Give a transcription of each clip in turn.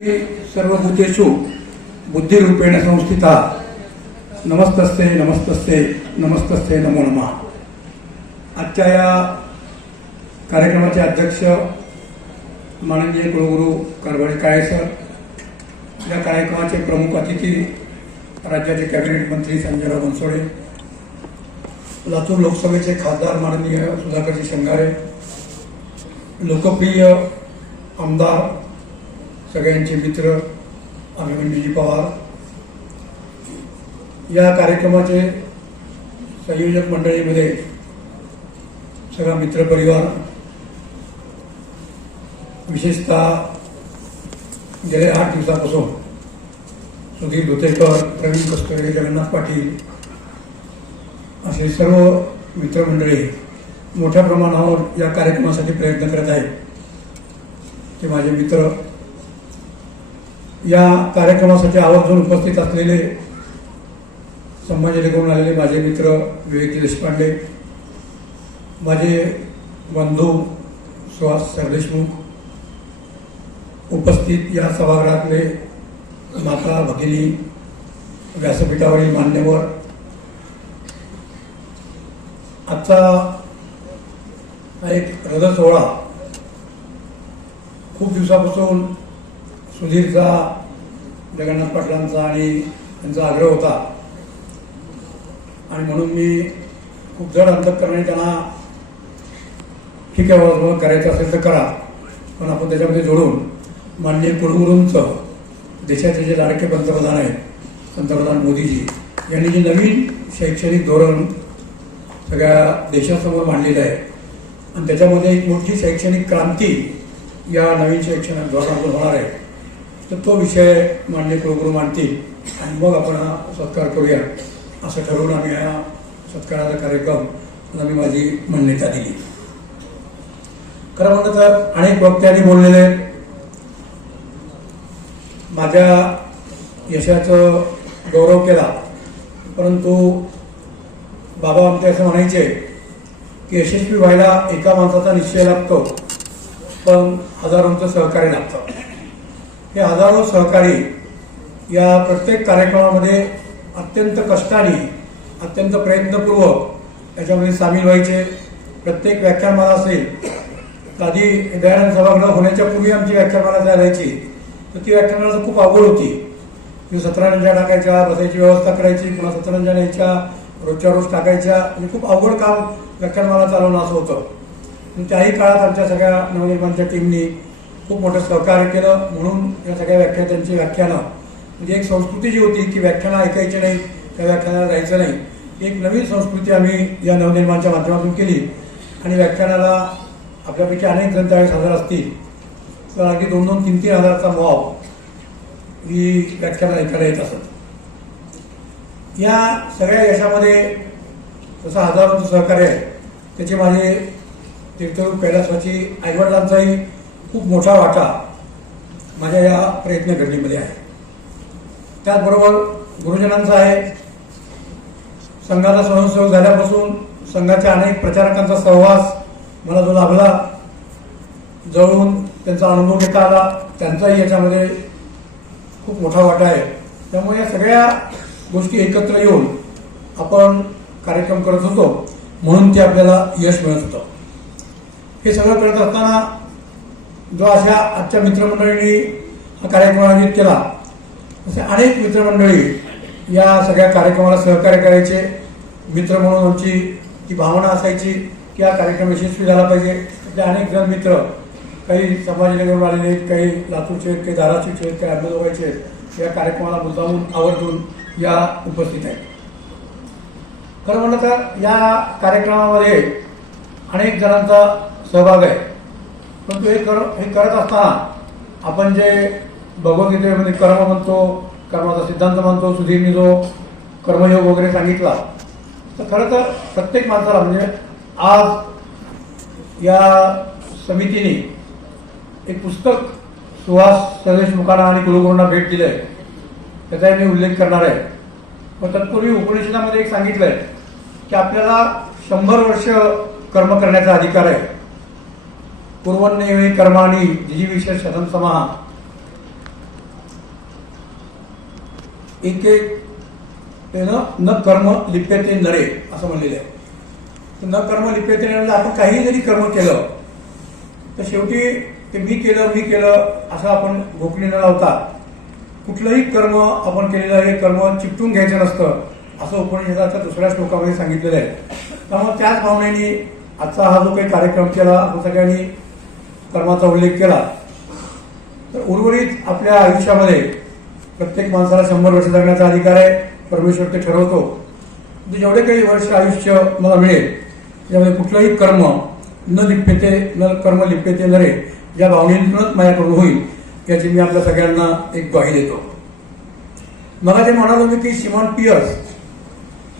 सर्वभूतेषु बुद्धिरूपेण संस्थिता. नमस्तस्ते नमस्तस्ते नमस्तस्ते नमो नमः. आजच्या या कार्यक्रमाचे अध्यक्ष माननीय कुलगुरू कारभारी काळे सर या कार्यक्रमाचे प्रमुख अतिथी राज्याचे कॅबिनेट मंत्री संजयराव बनसोडे लातूर लोकसभेचे खासदार माननीय सुधाकरजी शंगारे लोकप्रिय आमदार सगळ्यांचे मित्र अभिमन्यूजी पवार. या कार्यक्रमाचे संयोजक मंडळीमध्ये सगळा मित्रपरिवार विशेषतः गेल्या आठ दिवसापासून सुधीर धुतेकर प्रवीण कस्तुरे जगन्नाथ पाटील असे सर्व मित्रमंडळी मोठ्या प्रमाणावर या कार्यक्रमासाठी प्रयत्न करत आहेत. ते माझे मित्र या कार्यक्रमासाठी आवर्जून उपस्थित असलेले संभाजीनगरहून आलेले माझे मित्र विवेक देशपांडे माझे बंधू सुहास सरदेशमुख उपस्थित या सभागृहातले माता भगिनी व्यासपीठावरील मान्यवर. आजचा हा एक हृदय सोहळा खूप दिवसापासून सुधीरचा जगन्नाथ पाटलांचा आणि त्यांचा आग्रह होता. आणि म्हणून मी खूप जड अंतकरणाने त्यांना ठीक आहे बाबा तुम्हाला करायचं असेल तर करा. पण आपण त्याच्यामध्ये जोडून माननीय कुलगुरूंचं देशाचे जे लाडके पंतप्रधान आहेत पंतप्रधान मोदीजी यांनी जे नवीन शैक्षणिक धोरण सगळ्या देशासमोर मांडलेलं आहे आणि त्याच्यामध्ये एक मोठी शैक्षणिक क्रांती या नवीन शैक्षणिक धोरणातून होणार आहे. तर तो विषय मान्य कुलगुरू मांडतील आणि मग आपण हा सत्कार करूया. असं ठरवून आम्ही हा सत्काराचा कार्यक्रम आम्ही माझी मान्यता दिली. खरं म्हणलं तर अनेक वक्त्यांनी बोललेले. माझ्या यशाचं गौरव केला. परंतु बाबा आमचे असं म्हणायचे की यशस्वी व्हायला एका माणसाचा निश्चय लागतो पण हजारोंचं सहकार्य लागतं. हे हजारो सहकारी या प्रत्येक कार्यक्रमामध्ये अत्यंत कष्टाने अत्यंत प्रयत्नपूर्वक याच्यामध्ये सामील व्हायचे. प्रत्येक व्याख्यानमाला असेल तर आधी दयानंद सभागृह होण्याच्या पूर्वी आमची व्याख्यानमाला चालायची तर ती व्याख्यानमाला खूप आवड होती. किंवा सतरांच्या टाकायच्या बसायची व्यवस्था करायची पुन्हा सतरांच्या न्यायच्या रोजच्या रोज टाकायच्या. म्हणजे खूप अवघड काम व्याख्यानमाला चालवणं असं होतं. त्याही काळात आमच्या सगळ्या नवनिर्माणच्या टीमनी खूप मोठं सहकार्य केलं. म्हणून या सगळ्या व्याख्यात्यांची व्याख्यानं म्हणजे एक संस्कृती जी होती की व्याख्यानं ऐकायची नाही त्या व्याख्यानाला जायचं नाही. एक नवीन संस्कृती आम्ही या नवनिर्माणच्या माध्यमातून केली. आणि व्याख्यानाला आपल्यापैकी अनेक जण त्यावेळेस असतील. तर अगदी दोन दोन तीन तीन हजारचा मॉब ही व्याख्यानं ऐकायला येत असत. या सगळ्या यशामध्ये जसं हजारोचं सहकार्य आहे त्याचे माझे तीर्थरूप कैलासवाची आईवडिलांचाही खूप मोठा वाटा माझ्या या प्रयत्न घडणीमध्ये आहे. त्याचबरोबर गुरुजनांचा आहे. संघाचा स्वयंसेवक झाल्यापासून संघाच्या अनेक प्रचारकांचा सहवास मला जो लाभला जवळून त्यांचा अनुभव घेता आला त्यांचाही याच्यामध्ये खूप मोठा वाटा आहे. त्यामुळे या सगळ्या गोष्टी एकत्र येऊन आपण कार्यक्रम करत होतो म्हणून ते आपल्याला यश मिळत होतं. हे सगळं करत असताना जो अशा आजच्या मित्रमंडळींनी हा कार्यक्रम आयोजित केला असे अनेक मित्रमंडळी या सगळ्या कार्यक्रमाला सहकार्य करायचे. मित्र म्हणून आमची ती भावना असायची की हा कार्यक्रम यशस्वी झाला पाहिजे. आपले अनेक जण मित्र काही संभाजीनगरहून आलेले आहेत काही लातूरचे आहेत काही धाराशिवचे आहेत काही अंबाजोगाईचे आहेत या कार्यक्रमाला मुद्दामून आवर्जून या उपस्थित आहेत. खरं म्हणलं तर या कार्यक्रमामध्ये अनेक जणांचा सहभाग आहे. परंतु हे कर हे करत असताना आपण जे भगवद्गीतेमध्ये कर्म म्हणतो कर्माचा सिद्धांत म्हणतो सुधीरनी जो कर्मयोग वगैरे सांगितला तर खरं तर प्रत्येक माणसाला म्हणजे आज या समितीने एक पुस्तक सुहास सरदेशमुखांना आणि कुलगुरूंना भेट दिलं आहे त्याचाही मी उल्लेख करणार आहे. पण तत्पूर्वी उपनिषदामध्ये एक सांगितलंय की आपल्याला शंभर वर्ष कर्म करण्याचा अधिकार आहे. पूर्वन्यवे कर्माणी जिजीविष शतम समाहा एक एक न कर्म लिप्यते नरे असं म्हणलेलं आहे. न कर्म लिप्यते नरे आपण काही जरी कर्म केलं तर शेवटी ते मी केलं मी केलं असं आपण भोकली न लावता कुठलंही कर्म आपण केलेलं हे कर्म चिपटून घ्यायचं नसतं असं उपनिषदाच्या दुसऱ्या श्लोकामध्ये सांगितलेलं आहे. त्यामुळे त्याच भावनेने आजचा हा जो काही कार्यक्रम केला आपण सगळ्यांनी कर्माचा उल्लेख केला तर उर्वरित आपल्या आयुष्यामध्ये प्रत्येक माणसाला शंभर वर्ष जगण्याचा अधिकार आहे परमेश्वर ते ठरवतो. म्हणजे जेवढे काही वर्ष आयुष्य मला मिळेल त्यामध्ये कुठलंही कर्म न लिप्यते न कर्म लिप्यते नरे या भावनेतूनच माझ्याकडून होईल याची मी आपल्या सगळ्यांना एक ग्वाही देतो. मला ते म्हणालो मी की सिमॉन पियर्स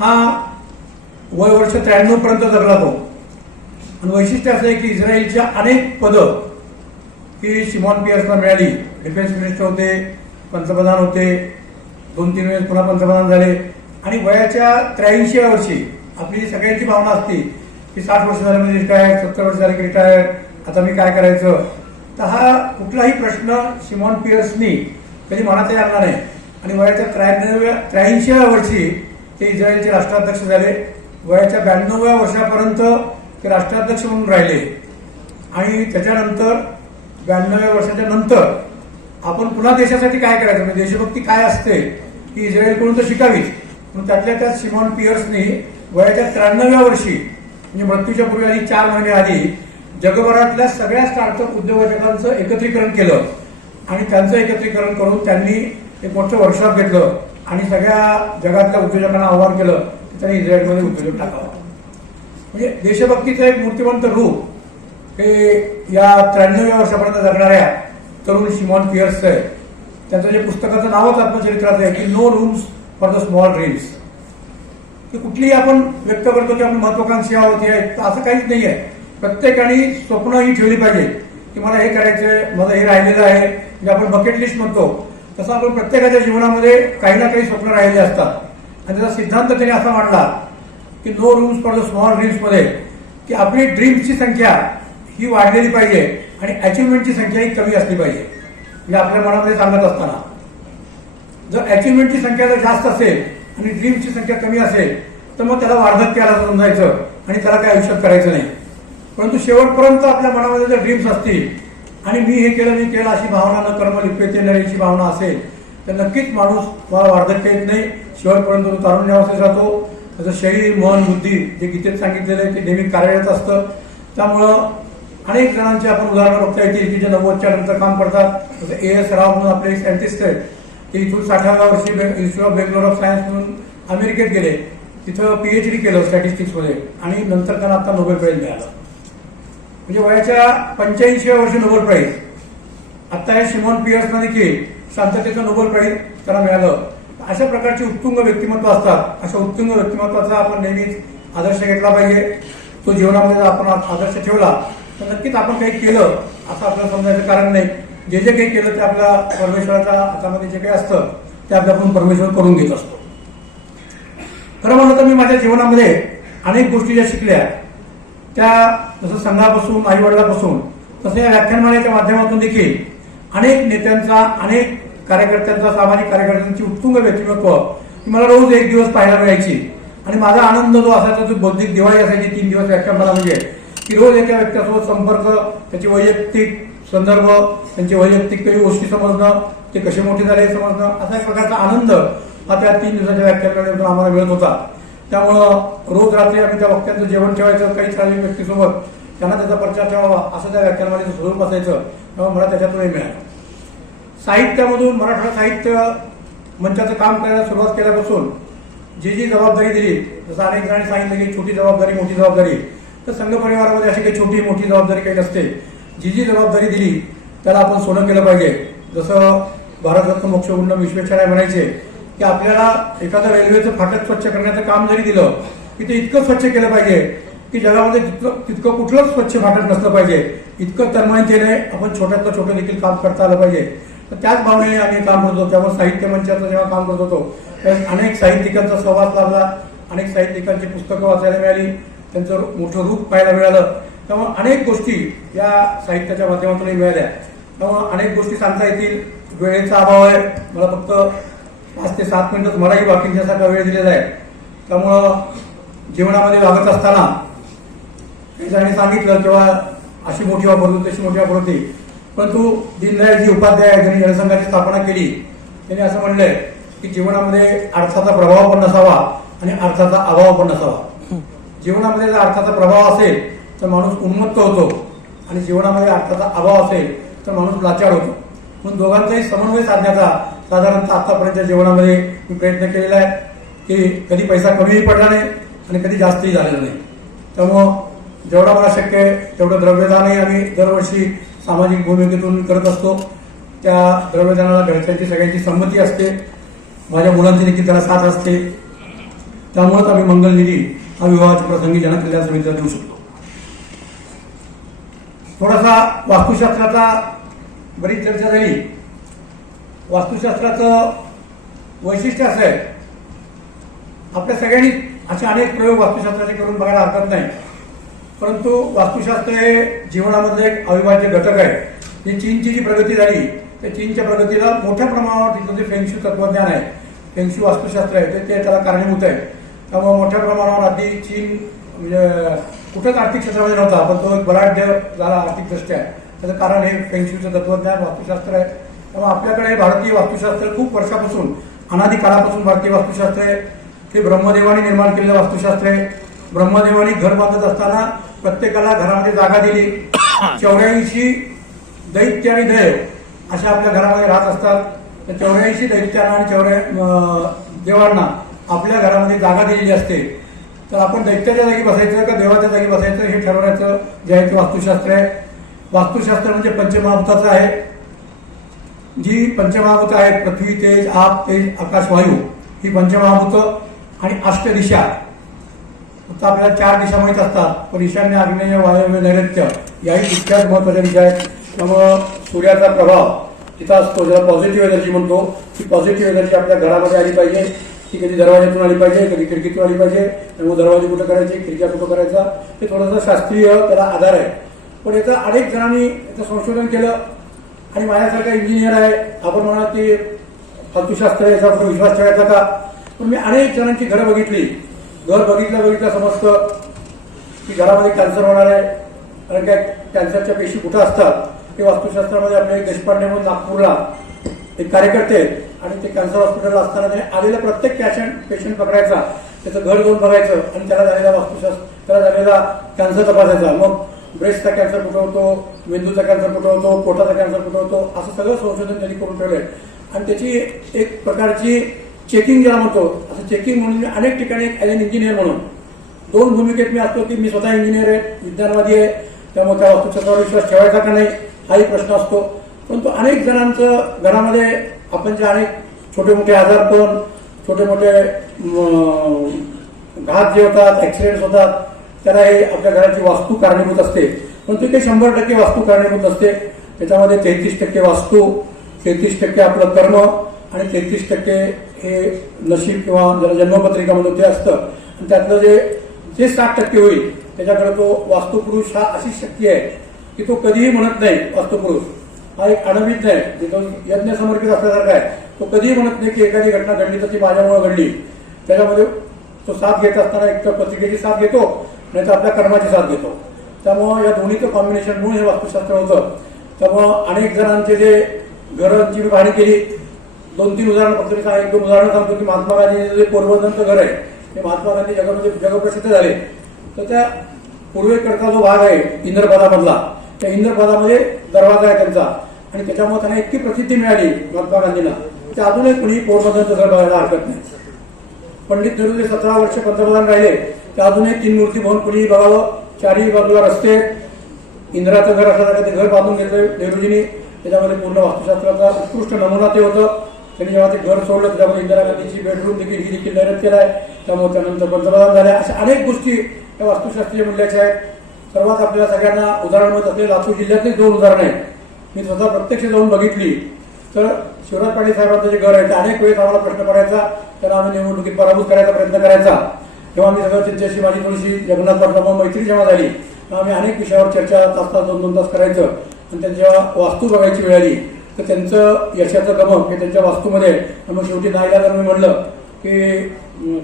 हा वय वर्ष त्र्याण्णव पर्यंत जगला तो. आणि वैशिष्ट्य असं आहे की इस्रायलच्या अनेक पदं ही शिमॉन पियर्सला मिळाली. डिफेन्स मिनिस्टर होते पंतप्रधान होते दोन तीन वेळेस पुन्हा पंतप्रधान झाले. आणि वयाच्या त्र्याऐंशीव्या वर्षी आपली सगळ्यांची भावना असते की साठ वर्ष झाले म्हणजे रिटायर सत्तर वर्ष झाले की रिटायर आता मी काय करायचं? तर हा कुठलाही प्रश्न शिमॉन पियर्सनी कधी मनात आणला नाही. आणि वयाच्या त्र्याण्णव्या त्र्याऐंशीव्या वर्षी ते इस्रायलचे राष्ट्राध्यक्ष झाले. वयाच्या ब्याण्णव्या वर्षापर्यंत ते राष्ट्राध्यक्ष म्हणून राहिले. आणि त्याच्यानंतर ब्याण्णव्या वर्षाच्या नंतर आपण पुन्हा देशासाठी काय करायचं? म्हणजे देशभक्ती काय असते ही इस्रायलकडून तर शिकावीच पण त्यातल्या त्यात सिमॉन पियर्सनी वयाच्या त्र्याण्णव्या वर्षी म्हणजे मृत्यूच्या पूर्वी आणि चार महिने आधी जगभरातल्या सगळ्या स्टार्टअप उद्योजकांचं एकत्रीकरण केलं. आणि त्यांचं एकत्रीकरण करून त्यांनी एक मोठं वर्कशॉप घेतलं आणि सगळ्या जगातल्या उद्योजकांना आव्हान केलं की त्यांनी इस्रायलमध्ये उद्योजक टाकावा. म्हणजे देशभक्तीचं एक मूर्तिमंत रूप हे या त्र्याण्णव्या वर्षापर्यंत जगणाऱ्या तरुण शिमॉन पियर्सचं आहे. त्याचं जे पुस्तकाचं नावच आत्मचरित्राचं आहे की no rooms for the small dreams की कुठलीही आपण व्यक्त करतो की आपण महत्वाकांक्षी आहोत हे तर असं काहीच नाही आहे. प्रत्येकाने स्वप्न ही ठेवली पाहिजे की मला हे करायचंय मला हे राहिलेलं आहे. जे आपण बकेट लिस्ट म्हणतो. तसं आपण प्रत्येकाच्या जीवनामध्ये काही ना काही स्वप्न राहिलेले असतात. आणि त्याचा सिद्धांत त्याने असा मांडला की no rooms for the small ड्रीम्समध्ये की आपली ड्रीम्सची संख्या ही वाढलेली पाहिजे आणि अचिव्हमेंटची संख्या ही कमी असली पाहिजे. म्हणजे आपल्या मनामध्ये सांगत असताना. जर अचिव्हमेंटची संख्या जर जास्त असेल आणि ड्रीम्सची संख्या कमी असेल तर मग त्याला वार्धक्याला समजायचं आणि त्याला काय आयुष्यात करायचं नाही. परंतु शेवटपर्यंत आपल्या मनामध्ये जर ड्रीम्स असतील आणि मी हे केलं मी केलं अशी भावना न कर्म लिप्यते नरेची भावना असेल तर नक्कीच माणूस मला वार्धक्य येत नाही. शेवटपर्यंत तो तारुण्यावस्थेत राहतो. त्याचं शरीर मन बुद्धी जे गीतेत सांगितलेलं आहे ते नेहमी कार्यरत असतं. त्यामुळं अनेक जणांचे आपण उदाहरणं बघता येतील की जे नव्वदच्या नंतर काम करतात. जसं ए एस राव म्हणून आपले सायंटिस्ट आहेत. ते इथून साठाव्या वर्षी institute of Bangalore of science म्हणून अमेरिकेत गेले. तिथं पीएचडी केलं स्टॅटिस्टिक्समध्ये आणि नंतर त्यांना आता नोबेल प्राईज मिळालं. म्हणजे वयाच्या पंच्याऐंशीव्या वर्षी नोबेल प्राईज आता हे शिमॉन पियर्सना देखील शांततेचं नोबेल प्राईज त्याला मिळालं. अशा प्रकारची उत्तुंग व्यक्तिमत्व असतात. अशा उत्तुंग व्यक्तिमत्वाचा आपण नेहमीच आदर्श घेतला पाहिजे. तो जीवनामध्ये जर आपण आदर्श ठेवला तर नक्कीच आपण काही केलं असं आपल्याला समजायचं कारण नाही. जे जे काही केलं ते आपल्या परमेश्वराच्या हातामध्ये जे काही असतं ते आपल्याकडून परमेश्वर करून घेत असतो. खरं म्हणलं तर मी माझ्या जीवनामध्ये अनेक गोष्टी ज्या शिकल्या त्या जसं संघापासून आईवडिलापासून तसं या व्याख्यानमालेच्या माध्यमातून देखील अनेक नेत्यांचा अनेक कार्यकर्त्यांचा सामाजिक कार्यकर्त्यांची उत्तुंग व्यक्तिमत्व मला रोज एक दिवस पाहायला मिळायची. आणि माझा आनंद जो असायचा जो बौद्धिक दिवाळी असायची तीन दिवस व्याख्यानमाला म्हणजे की रोज एका व्यक्तीसोबत संपर्क त्याची वैयक्तिक संदर्भ त्यांची वैयक्तिक काही गोष्टी समजणं ते कसे मोठे झाले हे समजणं असा एक प्रकारचा आनंद हा त्या तीन दिवसाच्या व्याख्यानाकडे आम्हाला मिळत होता. त्यामुळं रोज रात्री आम्ही त्या वक्त्यांचं जेवण ठेवायचं काही ठराविक व्यक्तीसोबत त्यांना त्याचा प्रचार ठेवावा असं त्या व्याख्यानमालेचं स्वरूप असायचं तेव्हा मला त्याच्यातूनही मिळालं. साहित्यामधून मराठा साहित्य मंचाचं काम करायला सुरुवात केल्यापासून जी जी जबाबदारी दिली जसं अनेक जणांनी सांगितलं की छोटी जबाबदारी मोठी जबाबदारी. तर संघ परिवारामध्ये अशी काही छोटी मोठी जबाबदारी काही नसते. जी जी जबाबदारी दिली त्याला आपण सोनं केलं पाहिजे. जसं भारतरत्न मोक्षगुंड विश्वेश्वराय म्हणायचे की आपल्याला एखादं रेल्वेचं फाटक स्वच्छ करण्याचं काम जरी दिलं की ते इतकं स्वच्छ केलं पाहिजे की जगामध्ये तितकं तितकं कुठलंच स्वच्छ फाटक नसलं पाहिजे. इतकं तन्मयतेने आपण छोट्यातलं छोटं देखील काम करता आलं पाहिजे. तर त्याच भावनेने आम्ही काम करतो त्यामुळे साहित्य मंचाचं जेव्हा काम करत होतो त्यावेळेस अनेक साहित्यिकांचा सहवास लाभला. अनेक साहित्यिकांची पुस्तकं वाचायला मिळाली. त्यांचं मोठं रूप पाहायला मिळालं. त्यामुळे अनेक गोष्टी या साहित्याच्या माध्यमातूनही मिळाल्या. त्यामुळे अनेक गोष्टी सांगता येतील. वेळेचा अभाव आहे. मला फक्त पाच ते सात मिनिटच मलाही बाकीच्यासारखा वेळ दिलेला आहे. त्यामुळं जीवनामध्ये वागत असताना हे जणांनी सांगितलं किंवा अशी मोठी वापर होती तशी मोठी वापर होती. परंतु दीनदयाळजी उपाध्याय ज्यांनी जनसंघाची स्थापना केली त्यांनी असं म्हणलंय की जीवनामध्ये अर्थाचा प्रभाव पण नसावा आणि अर्थाचा अभाव पण नसावा. जीवनामध्ये जर अर्थाचा प्रभाव असेल तर माणूस उन्मत्त होतो. आणि जीवनामध्ये अर्थाचा अभाव असेल तर माणूस लाचार होतो. म्हणून दोघांचाही समन्वय साधण्याचा साधारणतः आतापर्यंतच्या जीवनामध्ये मी प्रयत्न केलेला आहे की कधी पैसा कमीही पडला नाही आणि कधी जास्तही झालेला नाही. त्यामुळं जेवढा मला शक्य आहे तेवढं द्रव्यदानही आम्ही दरवर्षी सामाजिक भूमिकेतून करत असतो. त्या द्रव्यदानाला घरच्यांची सगळ्यांची संमती असते. माझ्या मुलांची देखील त्याला साथ असते. त्यामुळेच आम्ही मंगल निधी हा विवाहाच्या प्रसंगी जनकल्याण समितीला देऊ शकतो. थोडासा वास्तुशास्त्राचा बरीच चर्चा झाली. वास्तुशास्त्राचं वैशिष्ट्य असं आहे. आपल्या सगळ्यांनी असे अनेक प्रयोग वास्तुशास्त्राचे करून बघायला हरकत नाही. परंतु वास्तुशास्त्र हे जीवनामधले एक अविभाज्य घटक आहे. जे चीनची जी प्रगती झाली त्या चीनच्या प्रगतीला मोठ्या प्रमाणावर तिथं जे फेंगशू तत्वज्ञान आहे फेंगशू वास्तुशास्त्र आहे ते- ते त्याला कारणीभूत आहे. त्यामुळे मोठ्या प्रमाणावर आधी चीन म्हणजे कुठंच आर्थिक क्षेत्रामध्ये नव्हता पण तो एक बलाढ्य झाला आर्थिकदृष्ट्या. त्याचं कारण हे फेंगशूचं तत्वज्ञान वास्तुशास्त्र आहे. त्यामुळे आपल्याकडे भारतीय वास्तुशास्त्र खूप वर्षापासून अनादी काळापासून भारतीय वास्तुशास्त्र आहे. ते ब्रह्मदेवाने निर्माण केलेलं वास्तुशास्त्र आहे. ब्रह्मदेवाने घर बांधत असताना प्रत्येकाला घरामध्ये जागा दिली. चौऱ्याऐंशी दैत्य आणि दैव अशा आपल्या घरामध्ये राहत असतात. तर चौऱ्याऐंशी दैत्यांना आणि चौऱ्या देवांना आपल्या घरामध्ये जागा दिलेली असते. तर आपण दैत्याच्या जागी बसायचं का देवाच्या जागी बसायचं हे ठरवण्याचं जे आहे ते वास्तुशास्त्र आहे. वास्तुशास्त्र म्हणजे पंचमहाभूताचं आहे. जी पंचमहाभूत आहेत पृथ्वी तेज आप तेज आकाश वायू ही पंचमहाभूत आणि अष्टदिशा. फक्त आपल्याला चार दिशा माहीत असतात. पण ईशान्य आग्नेय वायव्य नैऋत्य याही तितक्याच महत्त्वाच्या दिशा आहेत. त्यामुळं सूर्याचा प्रभाव तिथं असतो. ज्याला पॉझिटिव्ह एनर्जी म्हणतो ती पॉझिटिव्ह एनर्जी आपल्या घरामध्ये आली पाहिजे. ती कधी दरवाज्यातून आली पाहिजे कधी खिडकीतून आली पाहिजे. त्यामुळे दरवाजे कुठं करायचे खिडक्या कुठं करायचा हे थोडंसं शास्त्रीय त्याला आधार आहे. पण याचा अनेक जणांनी याचं संशोधन केलं. आणि माझ्यासारखा इंजिनियर आहे. आपण म्हणा की फालतूशास्त्र याचा विश्वास ठेवायचा का? पण मी अनेक जणांची घरं बघितली. घर बघितलं बघितल्या समजतं की घरामध्ये कॅन्सर होणार आहे. कारण काय कॅन्सरच्या पेशी कुठं असतात? ते वास्तुशास्त्रामध्ये आपले देशपांडे म्हणून नागपूरला एक कार्यकर्ते आहेत आणि ते कॅन्सर हॉस्पिटलला असताना त्याने आलेला प्रत्येक पेशंट पेशंट पकडायचा. त्याचं घर घेऊन बघायचं आणि त्याला झालेला वास्तुशास्त्र त्याला झालेला कॅन्सर तपासायचा. मग ब्रेस्टचा कॅन्सर कुठं होतो? मेंदूचा कॅन्सर कुठं होतो? पोटाचा कॅन्सर कुठं होतो? असं सगळं संशोधन त्यांनी करून ठेवलंय. आणि त्याची एक प्रकारची चेकिंग ज्याला म्हणतो. असं चेकिंग म्हणून मी अनेक ठिकाणी ॲज अन इंजिनियर म्हणून. दोन भूमिकेत मी असतो की मी स्वतः इंजिनियर आहे विज्ञानवादी आहे. त्यामुळे त्या वास्तुशास्त्रावर विश्वास ठेवायचा का नाही हाही प्रश्न असतो. परंतु अनेक जणांचं घरामध्ये आपण जे अनेक छोटे मोठे आजारपण छोटे मोठे घात जे होतात ॲक्सिडेंट्स होतात त्याला हे आपल्या घराची वास्तू कारणीभूत असते. पण ते शंभर टक्के वास्तू कारणीभूत असते. त्याच्यामध्ये तेहतीस टक्के वास्तू तेहतीस टक्के आपलं कर्म आणि तेहतीस टक्के हे नशीब किंवा ज्याला जन्मपत्रिका म्हणतो ते असतं आणि त्यातलं जे जे साठ टक्के होईल त्याच्याकडे तो वास्तुपुरुष हा अशी शक्ती आहे की तो कधीही म्हणत नाही वास्तुपुरुष. हा एक अनभित आहे जे तो यज्ञ समर्पित असल्यासारखा आहे. तो कधीही म्हणत नाही की एखादी घटना घडली तर ती माझ्यामुळे घडली. त्याच्यामध्ये तो साथ घेत असताना एक तर पत्रिकेची साथ घेतो नाही तर आपल्या कर्माची साथ घेतो. त्यामुळं या दोन्हीचं कॉम्बिनेशन म्हणून हे वास्तुशास्त्र होतं. त्यामुळं अनेक जणांचे जे घरांची मी पाहणी केली दोन तीन उदाहरणं फक्त मी एक दोन उदाहरणं सांगतो की महात्मा गांधीचं जे पोरबंदरचं घर आहे ते महात्मा गांधी जगामध्ये जगप्रसिद्ध झाले. तर त्या पूर्वेकडचा जो भाग आहे इंद्रपदामधला त्या इंद्रपदामध्ये दरवाजा आहे त्यांचा. आणि त्याच्यामुळे त्यांना इतकी प्रसिद्धी मिळाली महात्मा गांधींना. ते अजूनही कुणी पोरबंदरचं घर बघायला हरकत नाही. पंडित नेहरू जे सतरा वर्ष पंतप्रधान राहिले. ते अजूनही तीन मूर्ती भवन कुणीही बघावं. चारही बाजूला रस्ते इंद्राचं इंदिराचं घर असल्यासारखं ते घर बांधून घेतलं नेहरूजींनी. त्याच्यामध्ये पूर्ण वास्तुशास्त्राचा उत्कृष्ट नमुना ते होतं. त्यांनी जेव्हा ते घर सोडलं त्याच्यामध्ये इंदिरा गांधीची बेडरूम देखील ही देखील निर्णय केला आहे. त्यामुळे त्यानंतर पंतप्रधान झाल्या अशा अनेक गोष्टी या वास्तुशास्त्रीय मूल्याच्या आहेत. सर्वात आपल्याला सगळ्यांना उदाहरण मिळत असलेले लातूर जिल्ह्यातली दोन उदाहरणं आहेत. मी स्वतः प्रत्यक्ष जाऊन बघितली. तर शिवराज पाटील साहेबांचं जे घर आहे ते अनेक वेळेस आम्हाला प्रश्न पडायचा. त्यांना आम्ही निवडणुकीत पराभूत करायचा प्रयत्न करायचा. तेव्हा मी सगळं त्यांच्याशी माझी थोडीशी जगन्नाथ पाटला मैत्री जेव्हा झाली तेव्हा आम्ही अनेक विषयावर चर्चा तास तास दोन दोन तास करायचं. आणि त्यांची जेव्हा वास्तू बघायची वेळ आली तर त्यांचं यशाचं गमक हे त्यांच्या वास्तूमध्ये आहे. मग शेवटी नाईला मी म्हणलं की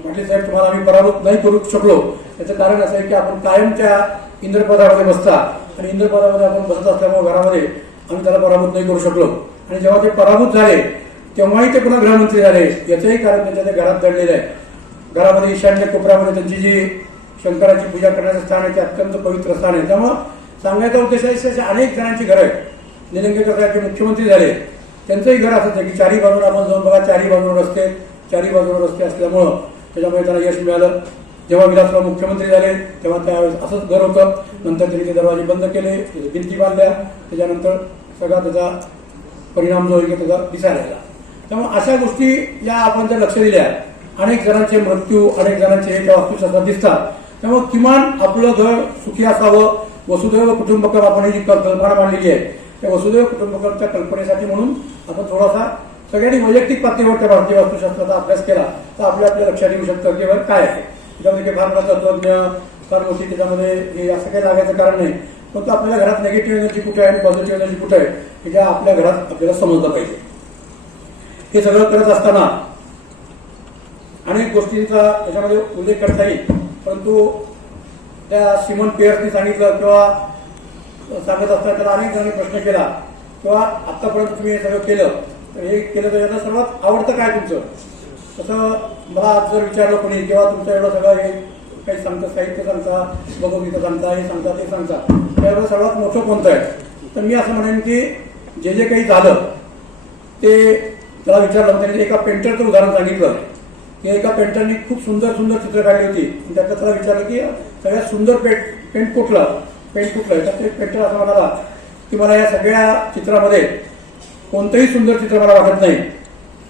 पाटील साहेब तुम्हाला आम्ही पराभूत नाही करू शकलो. त्याचं कारण असं आहे की आपण कायम त्या इंद्रपदामध्ये बसता. आणि इंद्रपदामध्ये आपण बसत असल्यामुळे घरामध्ये आम्ही त्याला पराभूत नाही करू शकलो. आणि जेव्हा ते पराभूत झाले तेव्हाही ते पुन्हा गृहमंत्री झाले. याचंही कारण त्यांच्या त्या घरात दडलेलं आहे. घरामध्ये ईशान्य कोपऱ्यामध्ये त्यांची जी शंकराची पूजा करण्याचं स्थान आहे ते अत्यंत पवित्र स्थान आहे. त्यामुळं सांगायचा उद्देश आहे अशी अनेक जणांची घरं आहेत. निलंगेकर साहेब जे मुख्यमंत्री झाले. त्यांचंही घर असंच आहे की चारही बाजूला आपण जाऊन बघा चारही बाजूला रस्ते चारही बाजूला रस्ते असल्यामुळं त्याच्यामुळे त्यांना यश मिळालं. जेव्हा विलासराव मुख्यमंत्री झाले तेव्हा त्यावेळेस असंच घर होतं. नंतर त्यांनी ते दरवाजे बंद केले भिंती बांधल्या. त्याच्यानंतर सगळा त्याचा परिणाम जो आहे की त्याचा दिसायला लागला. त्यामुळे अशा गोष्टी या आपण जर लक्ष दिल्या अनेक जणांचे मृत्यू अनेक जणांचे हे त्या वास्तुशास्त्रात दिसतात. त्यामुळे किमान आपलं घर सुखी असावं वसुधैव कुटुंबकम आपण ही जी कल्पना मांडलेली आहे त्या वसुदेव कुटुंबकमच्या कल्पनेसाठी म्हणून आपण थोडासा सगळ्यांनी वैयक्तिक पातळीवर त्या भारतीय वास्तुशास्त्राचा अभ्यास केला तर आपल्या आपल्या लक्षात येऊ शकतं की बरं काय आहे. त्याच्यामध्ये काही फार मोठा तत्वज्ञ फार मोठी त्याच्यामध्ये हे असं काही लागायचं कारण नाही. पण तो आपल्या घरात निगेटिव्ह एनर्जी कुठे आहे आणि पॉझिटिव्ह एनर्जी कुठे आहे हे ज्या आपल्या घरात आपल्याला समजलं पाहिजे. हे सगळं करत असताना अनेक गोष्टींचा त्याच्यामध्ये उल्लेख करता येईल. परंतु त्या सिमन पेअर्सनी सांगितलं किंवा सांगत असताना त्याला अनेक जणांनी प्रश्न केला किंवा आतापर्यंत तुम्ही हे सगळं केलं तर हे केलं तर यांना सर्वात आवडतं काय तुमचं? तसं मला आज जर विचारलं कोणी किंवा तुमचं एवढं सगळं हे काही सांगतं साहित्य सांगता भगवगीता सांगता हे सांगता ते सांगता त्यावेळेला सर्वात मोठं कोणतं आहे? तर मी असं म्हणेन की जे जे काही झालं ते त्याला विचारलं त्यांनी एका पेंटरचं उदाहरण सांगितलं. की एका पेंटरनी खूप सुंदर सुंदर चित्र काढली होती. आणि त्याला विचारलं की सगळ्यात सुंदर पेंट पेंट कुठलं? पेंट कुठलं तर ते पेंटर असं म्हणाला की मला या सगळ्या चित्रामध्ये कोणतंही सुंदर चित्र मला वाटत नाही.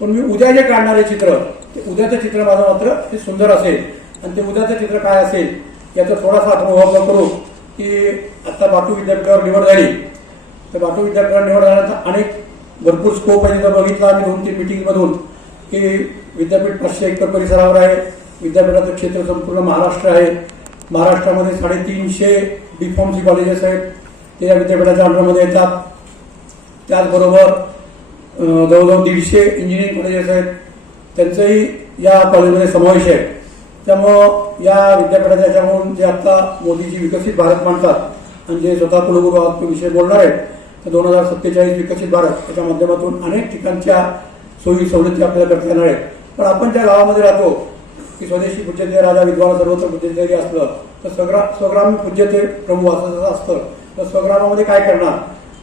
पण मी उद्या जे काढणारे चित्र ते उद्याचं चित्र माझं मात्र ते सुंदर असेल. आणि ते उद्याचं चित्र काय असेल याचा थोडासा आपण अनुभव करू की आता बाटू विद्यापीठावर निवड झाली. तर बाटू विद्यापीठावर निवड झाल्यानंतर अनेक भरपूर स्कोप आहे तिथं बघितला आम्ही दोन तीन मिटिंगमधून की विद्यापीठ पाचशे एकर परिसरावर आहे. विद्यापीठाचं क्षेत्र संपूर्ण महाराष्ट्र आहे. महाराष्ट्रामध्ये साडेतीनशे बी फॉर्मची कॉलेजेस आहेत ते या विद्यापीठाच्या अंडरमध्ये येतात. त्याचबरोबर जवळजवळ दीडशे इंजिनिअरिंग कॉलेजेस आहेत त्यांचंही या कॉलेजमध्ये समावेश आहे. त्यामुळं या विद्यापीठाच्या याच्यामधून जे आता मोदीजी विकसित भारत मांडतात आणि जे स्वतः कुलगुरू आहात विषय बोलणार आहेत तर दोन हजार सत्तेचाळीस विकसित भारत याच्या माध्यमातून अनेक ठिकाणच्या सोयी सवलती आपल्याला करता येणार आहेत. पण आपण ज्या गावामध्ये राहतो की स्वदेशी पूज्यते राजा विद्वान सर्वत्र पूज्यते जरी असलं तर स्वग्रा स्वग्राम पूज्यते प्रभू असं जसं असतं तर स्वग्रामामध्ये काय करणार?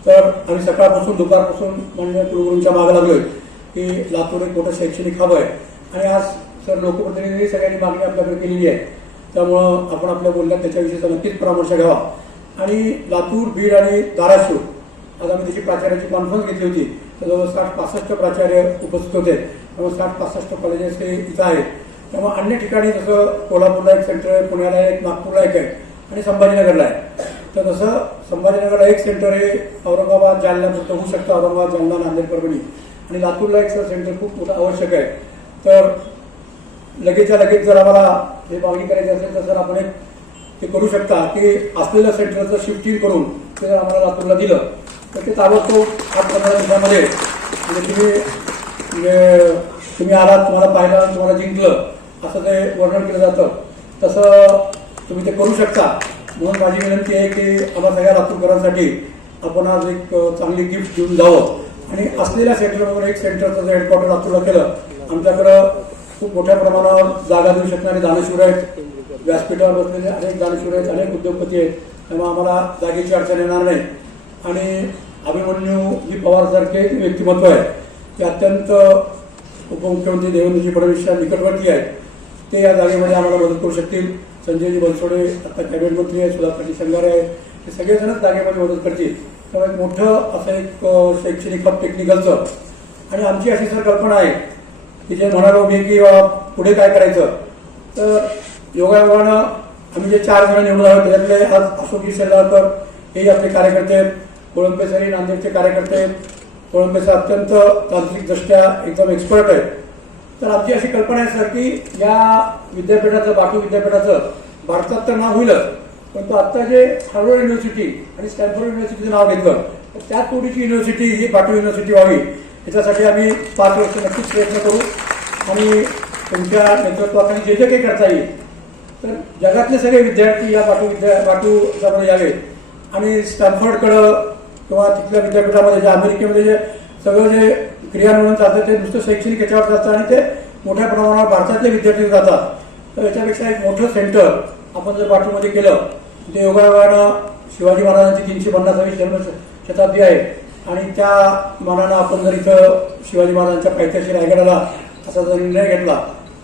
तर आम्ही सकाळपासून दुपारपासून माननीय कुलगुरूंच्या मागे लागलोय की लातूर एक मोठं शैक्षणिक हवं आहे. आणि आज सर लोकप्रतिनिधी सगळ्यांनी मागणी आपल्याकडे केलेली आहे. त्यामुळं आपण आपल्या बोलण्यात त्याच्याविषयीचा नक्कीच परामर्श घ्यावा. आणि लातूर बीड आणि धाराशिव आज आम्ही त्याची प्राचार्याची कॉन्फरन्स घेतली होती. तर जवळ साठ पासष्ट प्राचार्य उपस्थित होते. त्यामुळे साठ पासष्ट कॉलेजेस हे इथं आहेत. त्यामुळे अन्य ठिकाणी जसं कोल्हापूरला एक सेंटर आहे पुण्याला एक नागपूरला एक आहे आणि संभाजीनगरला आहे. तर तसं संभाजीनगरला एक सेंटर आहे औरंगाबाद जालन्यापर्यंत होऊ शकतं औरंगाबाद जालना नांदेड परभणी. आणि लातूरला एक सेंटर खूप मोठं आवश्यक आहे. तर लगेचच्या लगेच जर आम्हाला हे मागणी करायची असेल तर सर आपण एक ते करू शकता की असलेलं सेंटरचं शिफ्टिंग करून ते जर आम्हाला लातूरला दिलं तर ते ताबडतोब आठ पंधरा दिवसामध्ये म्हणजे तुम्ही म्हणजे तुम्ही आलात तुम्हाला पाहिलं तुम्हाला जिंकलं असं ते वर्णन केलं जातं तसं तुम्ही ते करू शकता. म्हणून माझी विनंती आहे की आम्हाला सगळ्या लातूरकरांसाठी आपण आज एक चांगली गिफ्ट घेऊन जावं. आणि असलेल्या सेंटरवर एक सेंटरचं जे हेडक्वार्टर लातूरला केलं आमच्याकडं खूप मोठ्या प्रमाणावर जागा देऊ शकणारे दानशूर आहेत. व्यासपीठावर बसलेले अनेक दानशूर आहेत अनेक उद्योगपती आहेत. त्यामुळे आम्हाला जागेची अडचण येणार नाही. आणि अभिमन्यू जी पवारसारखे व्यक्तिमत्व आहे. ते अत्यंत उपमुख्यमंत्री देवेंद्रजी फडणवीसच्या निकटवर्ती आहेत. ते या जागेमध्ये आम्हाला मदत करू शकतील. संजयजी बनसोडे आता कॅबिनेट मंत्री आहेत सुधाकरजी शंगारे आहेत. हे सगळेजणच जागेमध्ये मदत करतील. त्यामुळे एक मोठं असं एक शैक्षणिक हब टेक्निकलचं आणि आमची अशी सर कल्पना आहे की जे म्हणालो मी की पुढे काय करायचं तर योगायोगानं आम्ही जे चार जण निवडून आहोत त्याच्यातले आज अशोकजी शेलारकर हेही आपले कार्यकर्ते आहेत. कोळंबे सरही नांदेडचे कार्यकर्ते आहेत. कोळंबे अत्यंत तांत्रिकदृष्ट्या एकदम एक्सपर्ट आहेत. तर आमची अशी कल्पना आहे सर की या विद्यापीठाचं बाकी विद्यापीठाचं भारतात तर नाव होईलच पण तो आता जे हार्वर्ड युनिव्हर्सिटी आणि स्टॅनफोर्ड युनिव्हर्सिटीचं नाव घेतलं तर त्या तोडीची युनिव्हर्सिटी ही पाटील युनिव्हर्सिटी व्हावी याच्यासाठी आम्ही पाच वर्ष नक्कीच प्रयत्न करू आणि तुमच्या नेतृत्वाखाली जे जे काही करता येईल. तर जगातले सगळे विद्यार्थी या बाटू विद्या पाटू याच्यामध्ये यावे. आणि स्टॅनफोर्डकडं किंवा तिथल्या विद्यापीठामध्ये जे अमेरिकेमध्ये जे सगळं जे क्रिया म्हणून चालतं ते नुसतं शैक्षणिक याच्यावर जातं आणि ते मोठ्या प्रमाणावर भारतातले विद्यार्थी जातात. तर याच्यापेक्षा एक मोठं सेंटर आपण जर पाटूमध्ये केलं ते योगायोगानं शिवाजी महाराजांची तीनशे पन्नासावी जन्म शताब्दी आहे. आणि त्या मानानं आपण जर इथं शिवाजी महाराजांच्या पायथ्याशी रायगडाला असा जर निर्णय घेतला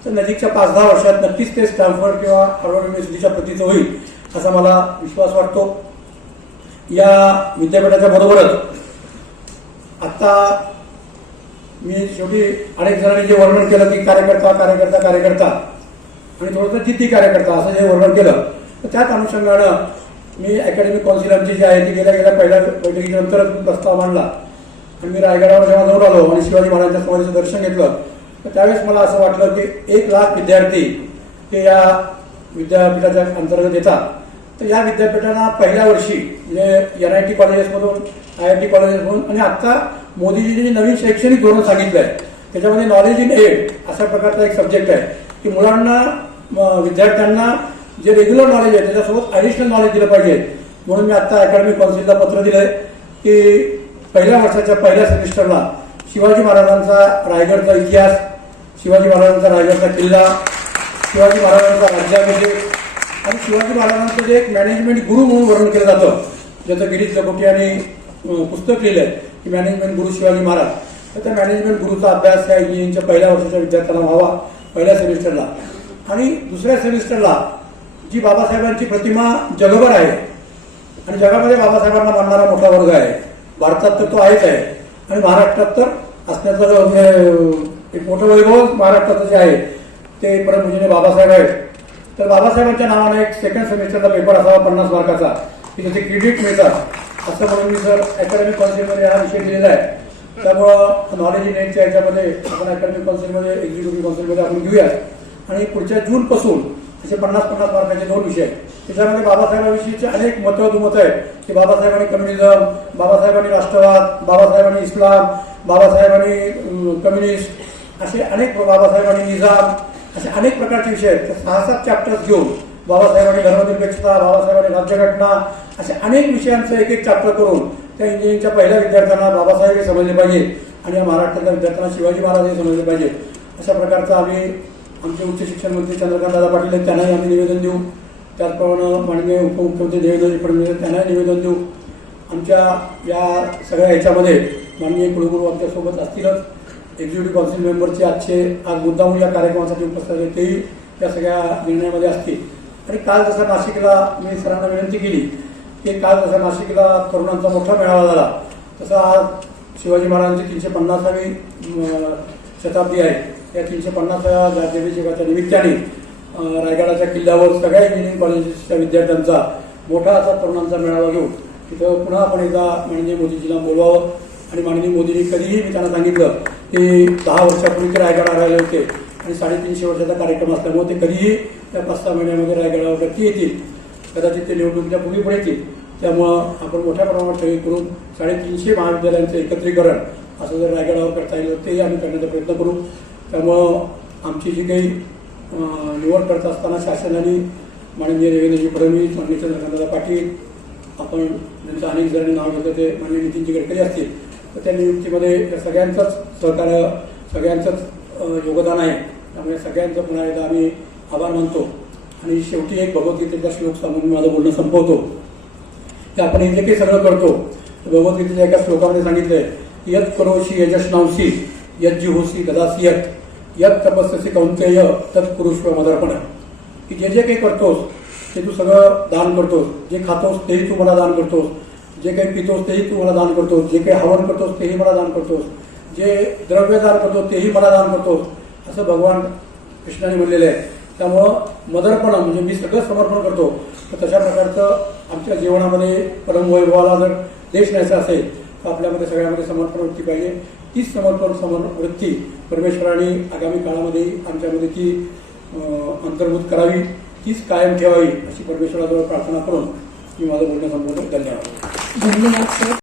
तर नजीकच्या पाच दहा वर्षात नक्कीच ते स्टॅम्फर्ड किंवा हार्वर्ड युनिव्हर्सिटीच्या प्रतीचं होईल असा मला विश्वास वाटतो. या विद्यापीठाच्या बरोबरच आता मी शेवटी अनेक जणांनी जे वर्णन केलं की कार्यकर्ता कार्यकर्ता कार्यकर्ता आणि थोडंसं जिद्दी कार्यकर्ता असं जे वर्णन केलं तर त्याच अनुषंगानं मी अकॅडमिक कौन्सिल आमची जी आहे ती गेल्या गेल्या पहिल्या बैठकीनंतरच मी प्रस्ताव मांडला. आणि मी रायगडावर जेव्हा जाऊन आलो आणि शिवाजी महाराजांच्या समाधीचं दर्शन घेतलं तर त्यावेळेस मला असं वाटलं की एक लाख विद्यार्थी हे या विद्यापीठाच्या अंतर्गत येतात. तर या विद्यापीठांना पहिल्या वर्षी म्हणजे एन आय टी कॉलेजेसमधून आय आय टी कॉलेजेसमधून आणि आत्ता मोदीजींनी जे नवीन शैक्षणिक धोरण सांगितलं आहे त्याच्यामध्ये नॉलेज इन एड अशा प्रकारचा एक सब्जेक्ट आहे की मुलांना विद्यार्थ्यांना जे रेग्युलर नॉलेज आहे त्याच्यासोबत ॲडिशनल नॉलेज दिलं पाहिजे. म्हणून मी आता अकॅडमिक कौन्सिलला पत्र दिलंय की पहिल्या वर्षाच्या पहिल्या सेमिस्टरला शिवाजी महाराजांचा रायगडचा इतिहास शिवाजी महाराजांचा रायगडचा किल्ला शिवाजी महाराजांचा राज्याभिषेक आणि शिवाजी महाराजांचं जे एक मॅनेजमेंट गुरु म्हणून वर्णन केलं जातं ज्याचं गिरीश जगोटी यांनी पुस्तक लिहिलं आहे की मॅनेजमेंट गुरु शिवाजी महाराज. तर त्या मॅनेजमेंट गुरुचा अभ्यास या इंजिनिअरिंगच्या पहिल्या वर्षाच्या विद्यार्थ्यांना व्हावा पहिल्या सेमिस्टरला. आणि दुसऱ्या सेमिस्टरला जी बाबासाहेबांची प्रतिमा जगभर आहे आणि जगामध्ये बाबासाहेबांना मानणारा मोठा वर्ग आहे. भारतात तर तो आहेच आहे. आणि महाराष्ट्रात तर असण्याचं एक मोठं वैभव महाराष्ट्राचं जे आहे ते परमपूजनीय बाबासाहेब आहेत. तर बाबासाहेबांच्या नावाने एक सेकंड सेमिस्टरचा पेपर असावा पन्नास मार्काचा. की त्याचे क्रेडिट मिळतात. असं म्हणून मी सर अकॅडमिक कॉन्सिलमध्ये हा विषय दिलेला आहे त्यामुळं नॉलेज इन एडच्या याच्यामध्ये आपण अकॅडमिक कॉन्सिलमध्ये एक्झिक्युटिव्ह कॉन्सिलमध्ये आपण घेऊया आणि पुढच्या जूनपासून असे पन्नास पन्नास मार्काचे दोन विषय आहेत. त्याच्यामध्ये बाबासाहेबांविषयीचे अनेक मतं दुमत आहेत की बाबासाहेबांनी कम्युनिझम बाबासाहेबांनी राष्ट्रवाद बाबासाहेबांनी इस्लाम बाबासाहेबांनी कम्युनिस्ट असे अनेक बाबासाहेबांनी निजाम असे अनेक प्रकारचे विषय आहेत तर सहा सात चॅप्टर्स घेऊन बाबासाहेबांनी धर्मनिरपेक्षता बाबासाहेबांनी राज्यघटना असे अनेक विषयांचं एक एक चॅप्टर करून त्या इंजिनिअरिंगच्या पहिल्या विद्यार्थ्यांना बाबासाहेब हे समजले पाहिजे आणि या महाराष्ट्रातल्या विद्यार्थ्यांना शिवाजी महाराज हे समजले पाहिजे. अशा प्रकारचा आम्ही आमचे उच्च शिक्षण मंत्री चंद्रकांत दादा पाटील आहेत त्यांनाही आम्ही निवेदन देऊ. त्याचप्रमाणे माननीय उपमुख्यमंत्री देवेंद्रजी फडणवीस त्यांनाही निवेदन देऊ. आमच्या या सगळ्या ह्याच्यामध्ये माननीय कुलगुरू आमच्यासोबत असतीलच. एक्झिक्युटिव्ह काउन्सिल मेंबरचे आजचे आज मुद्दाहून या कार्यक्रमासाठी उपस्थित तेही या सगळ्या निर्णयामध्ये असतील. आणि काल जसं नाशिकला मी सरांना विनंती केली की काल जसा नाशिकला तरुणांचा मोठा मेळावा झाला तसा आज शिवाजी महाराजांची तीनशे पन्नासावी शताब्दी आहे. या तीनशे पन्नासाव्या राज्याभिषेकाच्या निमित्ताने रायगडाच्या किल्ल्यावर सगळ्या इंजिनिअरिंग कॉलेजेसच्या विद्यार्थ्यांचा मोठा असा तरुणांचा मेळावा घेऊन तिथं पुन्हा आपण एकदा माननीय मोदीजीला बोलवावं. आणि माननीय मोदींनी कधीही मी त्यांना सांगितलं की दहा वर्षापूर्वी ते रायगडावर राहिले होते आणि साडेतीनशे वर्षाचा कार्यक्रम असल्यामुळे ते कधीही त्या पाच सहा महिन्यामध्ये रायगडावर नक्की येतील. कदाचित ते निवडणुकीच्या पूर्वी पण येतील त्यामुळं आपण मोठ्या प्रमाणात तयारी करून साडेतीनशे महाविद्यालयांचं एकत्रीकरण असं जर रायगडावर करता येईल तेही आम्ही करण्याचा प्रयत्न करू. त्यामुळं आमची जी काही निवड करत असताना शासनाने माननीय देवेंद्रजी फडणवीस माननीय चंद्रकांतदादा पाटील आपण ज्यांचं अनेक जणांनी नाव घेतलं ते माननीय नितीनजी गडकरी असतील तर त्या नियुक्तीमध्ये सगळ्यांचंच सहकार्य सगळ्यांचंच योगदान आहे. त्यामुळे सगळ्यांचं पुन्हा एकदा आम्ही आभार मानतो आणि शेवटी एक भगवद्गीतेचा श्लोक सांगून मी माझं बोलणं संपवतो. की आपण हे जे काही सगळं करतो. भगवद्गीतेच्या एका श्लोकामध्ये सांगितलंय यत करोशी यजश्नांसी यत जिहोसी ददासी यत यत तपस्यसी कौंतेय तत् पुरुष मदर्पण की जे जे काही करतोस ते तू सगळं दान करतोस. जे खातोस तेही तू मला दान करतोस. जे काही पितोस तेही तू मला दान करतोस. जे काही हवन करतोस तेही मला दान करतोस. जे द्रव्य दान करतो तेही मला दान करतोस. असं भगवान कृष्णाने म्हणलेलं आहे. त्यामुळं मदरपणा म्हणजे मी सगळं समर्पण करतो. तर तशा प्रकारचं आमच्या जीवनामध्ये परमवैभवाला जर देश न्यायचा असेल तर आपल्यामध्ये सगळ्यामध्ये समर्पण वृत्ती पाहिजे. तीच समर्पण समर्पण वृत्ती परमेश्वराने आगामी काळामध्ये आमच्यामध्ये ती अंतर्भूत करावी. तीच कायम ठेवावी अशी परमेश्वराजवळ प्रार्थना करून मी माझं बोलणं संपवतो. धन्यवाद. धन्यवाद सर.